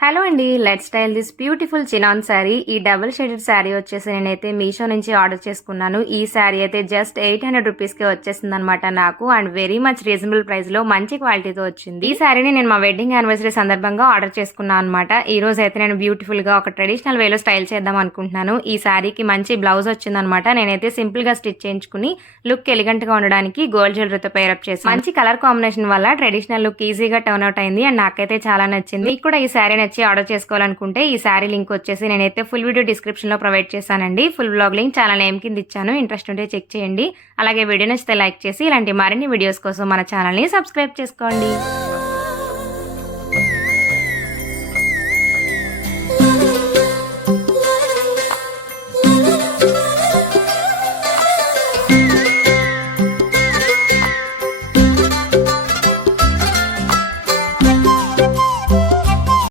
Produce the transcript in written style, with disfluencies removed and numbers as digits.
Hello అండి, let's style this beautiful chinon sari. ఈ double shaded sari వచ్చేసి నేనైతే మీషో నుంచి ఆర్డర్ చేసుకున్నాను. ఈ శారీ అయితే జస్ట్ 800 రూపీస్కే వచ్చేసింది అనమాట నాకు. And very much reasonable price లో మంచి క్వాలిటీతో వచ్చింది. ఈ శారీని నేను మా వెడ్డింగ్ యానివర్సరీ సందర్భంగా ఆర్డర్ చేసుకున్నాను అనమాట. ఈ రోజు అయితే నేను బ్యూటిఫుల్ గా ఒక ట్రెడిషనల్ వేలో స్టైల్ చేద్దాం అనుకుంటున్నాను. ఈ శారీకి మంచి బ్లౌజ్ వచ్చిందనమాట. నేనైతే సింపుల్ గా స్టిచ్ చేయించుకుని లుక్ ఎలిగెంట్ గా ఉండడానికి గోల్డ్ జ్యువెలరీతో పేరప్ చేసి మంచి కలర్ కాంబినేషన్ వల్ల ట్రెడిషనల్ లుక్ ఈజీగా టర్న్ అవుట్ అయింది. అండ్ నాకైతే చాలా నచ్చింది. మీకు కూడా ఈ శారీ వచ్చి ఆర్డర్ చేసుకోవాలనుకుంటే ఈ శారీ లింక్ వచ్చేసి నేనైతే ఫుల్ వీడియో డిస్క్రిప్షన్ లో ప్రొవైడ్ చేశానండి. Full blog link channel name కింద ఇచ్చాను. ఇంట్రెస్ట్ ఉంటే చెక్ చేయండి. అలాగే వీడియో నచ్చితే లైక్ చేసి ఇలాంటి మరిన్ని వీడియోస్ కోసం మన ఛానల్ ని సబ్స్క్రైబ్ చేసుకోండి.